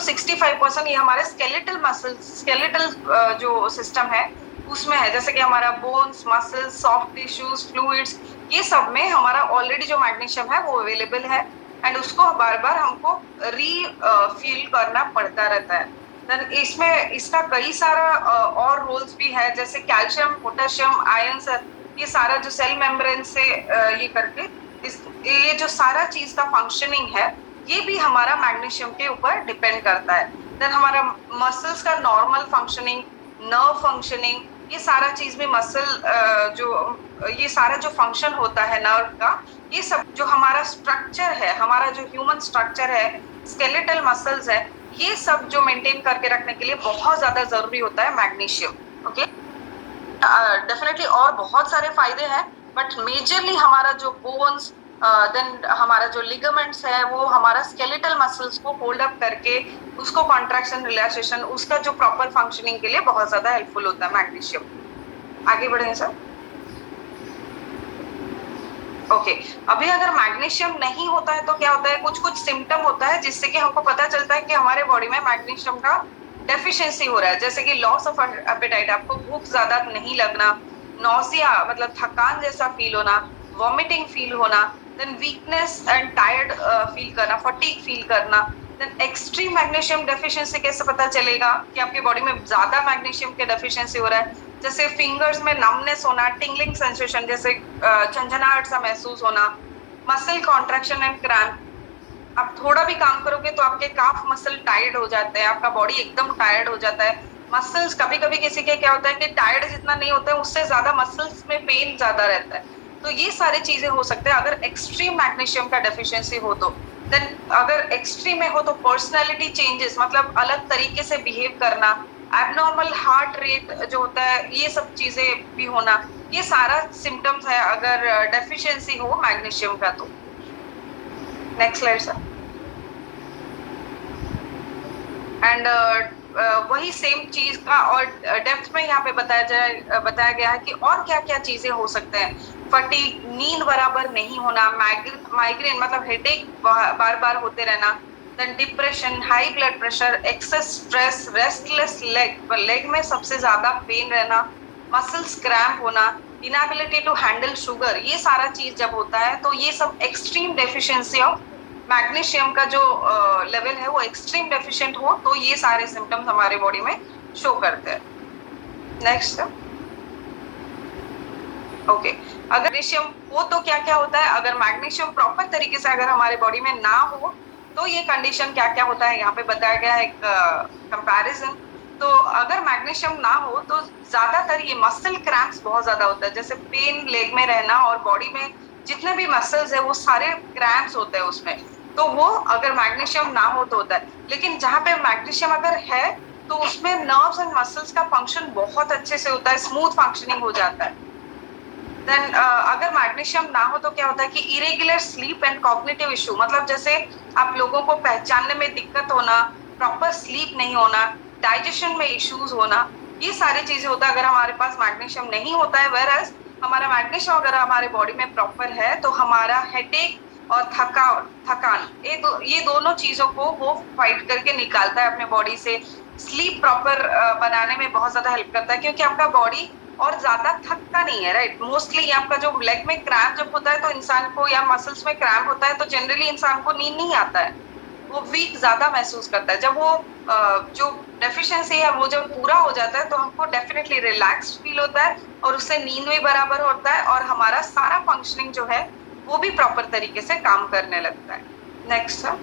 65% ये हमारे स्केलेटल जो सिस्टम है उसमें है, जैसे कि हमारा bones, muscles, soft tissues, fluids, ये सब में हमारा ऑलरेडी जो मैग्नीशियम है वो अवेलेबल है एंड उसको बार बार हमको फील करना पड़ता रहता है। देन इसमें इसका कई सारा और रोल्स भी है, जैसे कैल्शियम, पोटेशियम, आयंस, ये सारा जो सेल मेम्ब्रेन से ये करके ये जो सारा चीज का फंक्शनिंग है ये भी हमारा मैग्नीशियम के ऊपर डिपेंड करता है। देन हमारा मसल्स का नॉर्मल फंक्शनिंग, नर्व फंक्शनिंग, ये सारा चीज में ये सारा जो फंक्शन होता है नर्व का, ये सब जो हमारा स्ट्रक्चर है, हमारा जो ह्यूमन स्ट्रक्चर है, स्केलेटल मसल्स है, ये सब जो मेंटेन करके रखने के लिए बहुत ज्यादा जरूरी होता है मैग्नीशियम। ओके, डेफिनेटली और बहुत सारे फायदे हैं, बट मेजरली हमारा जो बोन्स, देन हमारा जो लिगामेंट्स है वो हमारा स्केलेटल मसल्स को होल्ड अप करके उसको कॉन्ट्रैक्शन, रिलैक्सेशन, उसका जो प्रॉपर फंक्शनिंग के लिए बहुत ज्यादा हेल्पफुल होता है मैग्नीशियम। आगे बढ़ें सर। ओके, अभी अगर मैग्नीशियम नहीं होता है तो क्या होता है, कुछ कुछ सिम्टम होता है जिससे कि हमको पता चलता है कि हमारे बॉडी में मैग्नीशियम का डेफिशिएंसी हो रहा है, जैसे कि लॉस ऑफ एपेटाइट, आपको भूख ज्यादा नहीं लगना, नौसिया मतलब थकान जैसा फील होना, वॉमिटिंग फील होना, then weakness and tired feel करना, फटीग फील करना। देन एक्सट्रीम मैग्नीशियम डेफिशिएंसी कैसे पता चलेगा कि आपके बॉडी में ज्यादा मैग्नीशियम के डेफिशिएंसी हो रहा है, जैसे फिंगर्स में नमनेस होना, टिंगलिंग सेंसेशन, जैसे झंझनाहट सा महसूस होना, मसल कॉन्ट्रैक्शन एंड क्रैम्प, आप थोड़ा भी काम करोगे तो आपके काफ मसल टायर्ड हो जाते हैं, आपका बॉडी एकदम टायर्ड हो जाता है। मसल्स कभी कभी किसी के क्या होता है कि टायर्ड जितना नहीं होता है उससे ज्यादा मसल्स में पेन ज्यादा रहता है, तो ये सारी चीजें हो सकते हैं अगर एक्सट्रीम मैग्नीशियम का डेफिशिएंसी हो तो। देन अगर एक्सट्रीम में हो तो पर्सनैलिटी चेंजेस, मतलब अलग तरीके से बिहेव करना, एबनॉर्मल हार्ट रेट जो होता है, ये सब चीजें भी होना, ये सारा सिम्टम्स है अगर डेफिशिएंसी हो मैग्नीशियम का तो। Next slide sir. एंड वही सेम चीज का और डेप्थ में यहाँ पे बताया गया है कि और क्या क्या चीजें हो सकते हैं। फटीग, नींद बराबर नहीं होना, माइग्रेन मतलब हेडेक बार बार होते रहना, then depression, high blood pressure, excess stress, restless leg में सबसे ज्यादा पेन रहना, मसल्स क्रैम्प होना, इनएबिलिटी टू हैंडल शुगर, ये सारा चीज जब होता है तो ये सब एक्सट्रीम डेफिशिएंसी ऑफ मैग्नीशियम का जो लेवल है वो एक्सट्रीम डेफिशिएंट हो तो ये सारे सिम्टम्स हमारे बॉडी में शो करते हैं। नेक्स्ट। ओके, अगर मैग्नीशियम हो तो क्या क्या होता है, अगर मैग्नीशियम प्रॉपर तरीके से अगर हमारे बॉडी में ना हो तो ये कंडीशन क्या क्या होता है, यहाँ पे बताया गया है एक कंपैरिजन। तो अगर मैग्नीशियम ना हो तो ज्यादातर ये मसल क्रैम्प्स बहुत ज्यादा होता है, जैसे पेन लेग में रहना और बॉडी में जितने भी मसल्स है वो सारे क्रैम्प्स होते हैं उसमें, तो वो अगर मैग्नीशियम ना हो तो होता है। लेकिन जहाँ पे मैग्नीशियम अगर है तो उसमें नर्व्स एंड मसल्स का फंक्शन बहुत अच्छे से होता है, स्मूथ फंक्शनिंग हो जाता है। देन अगर मैग्नीशियम ना हो तो क्या होता है कि irregular sleep and cognitive issue, मतलब जैसे आप लोगों को पहचानने में दिक्कत होना, प्रॉपर स्लीप नहीं होना, डाइजेशन में इश्यूज होना, ये सारी चीजें होता है अगर हमारे पास मैग्नीशियम नहीं होता है। वेरएज हमारा मैग्नीशियम अगर हमारे बॉडी में प्रॉपर है तो हमारा हेडेक और थकान ये दोनों चीजों को वो फाइट करके निकालता है अपने बॉडी से। स्लीप प्रॉपर बनाने में बहुत ज्यादा हेल्प करता है क्योंकि आपका बॉडी और ज्यादा थकता नहीं है, राइट। मोस्टली आपका जो लेग में क्रैम्प जब होता है तो इंसान को, या मसल्स में क्रैम्प होता है तो जनरली इंसान को नींद नहीं आता है, वो वीक ज्यादा महसूस करता है। जब वो जो डेफिशिएंसी है वो जब पूरा हो जाता है तो हमको डेफिनेटली रिलैक्स फील होता है और उससे नींद भी बराबर होता है और हमारा सारा फंक्शनिंग जो है वो भी प्रॉपर तरीके से काम करने लगता है। Next sir.